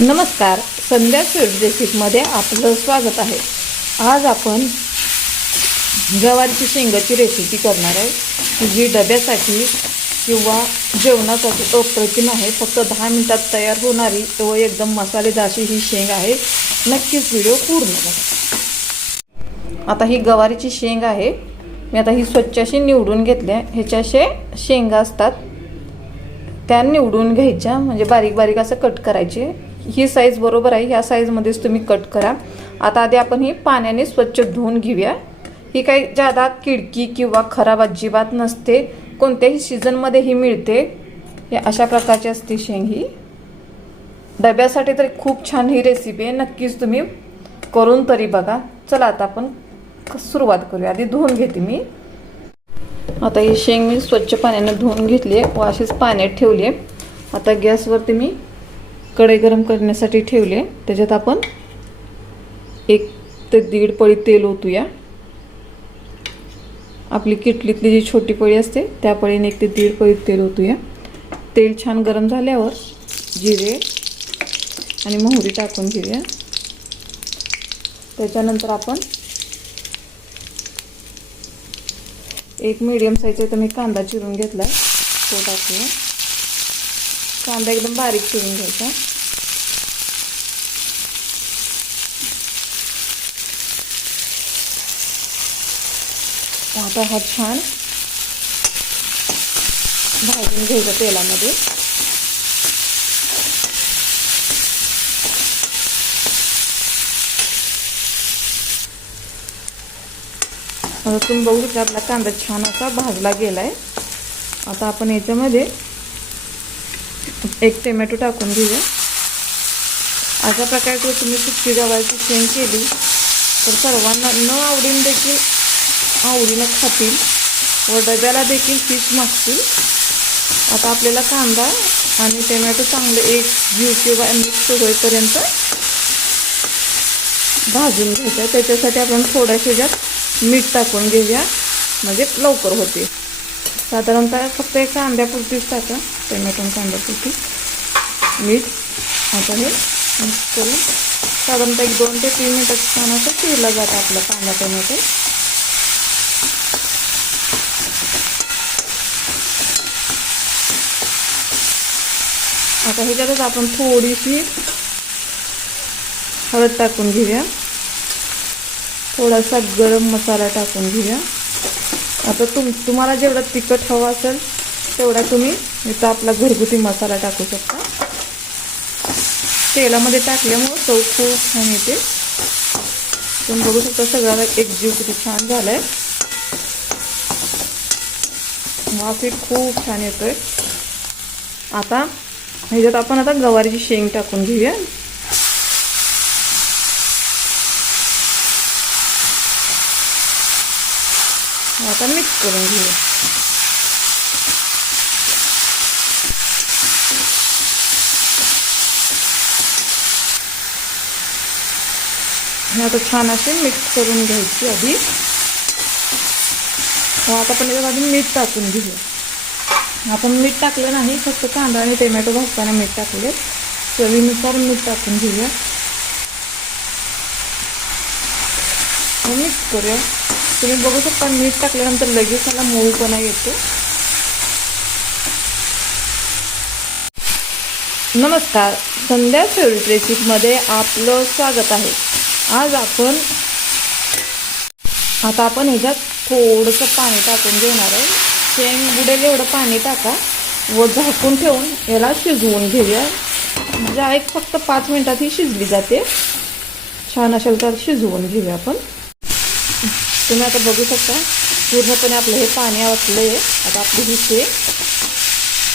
नमस्कार, संध्या स्वीट रेसिपीमध्ये आपलं स्वागत आहे। आज आपण गवारीची शेंगाची रेसिपी करणार आहे, जी डब्यासाठी किंवा जेवणासाठी अप्रतिम आहे। फक्त 10 मिनिटात तयार होणारी व एकदम मसालेदार ही शेंग आहे। नक्कीच व्हिडिओ पूर्ण बघा। आता ही गवारीची शेंग आहे, मी आता ही स्वच्छ अशी निवडून घेतल्या। ह्याच्या असे शेंगा असतात, त्या निवडून घ्यायच्या, म्हणजे बारीक बारीक असं कट करायचे। ही साईज बरोबर आहे, ह्या साईजमध्येच तुम्ही कट करा। आता आधी आपण ही पाण्याने स्वच्छ धुवून घेऊया। ही काही जादा किडकी किंवा खराब अजिबात नसते, कोणत्याही सीझनमध्ये ही मिळते। या अशा प्रकारची असते शेंग। ही डब्यासाठी तर खूप छान ही रेसिपी आहे, नक्कीच तुम्ही करून तरी बघा। चला आता आपण सुरुवात करूया। आधी धुवून घेते मी। आता ही शेंग मी स्वच्छ पाण्याने धुवून घेतली आहे व अशीच पाण्यात ठेवली आहे। आता गॅसवरती मी कढई गरम करण्यासाठी ठेवले। त्याच्यात आपण 1 ते 1.5 पळी तेल ओतूया। आपली किटलीतली जी छोटी पळी असते त्या पळीने 1 ते 1.5 पळी तेल ओतूया। तेल छान गरम झाल्यावर जिरे आणि मोहरी टाकून घेऊया। त्याच्यानंतर आपण एक मीडियम साईजचा इथं मी कांदा चिरून घेतला, तो टाकूया। कांदा एकदम बारीक चिरून घ्यायचा। आता हा छान भाजून घ्यायचा तेलामध्ये। आता तुम्ही बघू शकता आपला कांदा छान असा भाजला गेलाय। आता आपण याच्यामध्ये 1 टोमॅटो टाकून घेऊया। अशा प्रकारे जर तुम्ही सुकी गवारीची शेंग केली तर सर्वांना न आवडीने देखील आवडीने खातील व डब्याला देखील फिश मागतील। आता आपल्याला कांदा आणि टोमॅटो चांगले एक जीव किंवा मिक्स होईपर्यंत भाजून घ्यायचं। त्याच्यासाठी आपण थोड्याशा ज्यात मीठ टाकून घेऊया, म्हणजे लवकर होते। साधारणतः फक्त एक कांद्यापुरतीच टाका, टोमॅटो आणि कांद्यापुरती मीठ। आता हे मिक्स करून साधारणतः 1 2 ते 3 मिनिटात छान असं शिजला जातं आपला कांदा टोमॅटो। आता ह्याच्यातच आपण थोडीशी हळद टाकून घेऊया, थोडासा गरम मसाला टाकून घेऊया। आता तुम्हाला जेवढा तिखट हवा असेल तेवढा तुम्ही इथं आपला घरगुती मसाला टाकू शकता। तेलामध्ये टाकल्यामुळे चव खूप छान येते। तुम्ही बघू शकता सगळ्याला एकजीव किती छान झालाय, वास खूप छान येतोय। आता ह्याच्यात आपण आता गवारीची शेंग टाकून घेऊया। आता मिक्स करून घेऊया। आता छान असे मिक्स करून घ्यायची आधी। आता आपण याच्यात आधी मीठ टाकून घेऊया। आपण मीठ टाकलं नाही, फक्त कांदा आणि टोमॅटो भाजताना मीठ टाकले। चवीनुसार मीठ टाकून घेऊया, मिक्स करूया। तुम्ही बघू शकता मीठ टाकल्यानंतर लगेच त्याला मऊपणा येतो। नमस्कार, संध्या स्वीट रेसिपीमध्ये आपलं स्वागत आहे। आज आपण ह्याच्यात थोडंसं पाणी टाकून घेणार आहे। शेंग बुडेल एवढं पाणी टाका व झाकून ठेवून याला शिजवून घेऊया, म्हणजे एक फक्त 5 मिनिटात ही शिजली जाते। छान असेल तर शिजवून घेऊया आपण। तुम्ही आता बघू शकता पूर्णपणे आपलं हे पाणी आटलंय। आता आपली ही शेंग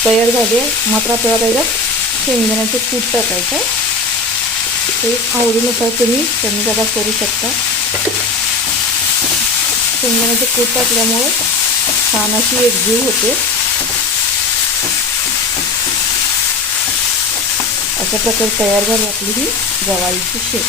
तयार झाली आहे। मात्र आपल्याला त्याच्यात शेंगदाण्याचं कूट टाकायचं आहे। ते आवडीनुसार तुम्ही कमी जादा करू शकता। शेंगदाण्याचं कूट टाकल्यामुळे छान अशी एकजीव होते। अशा प्रकारे तयार झाली आपली ही गवारीची शेंग।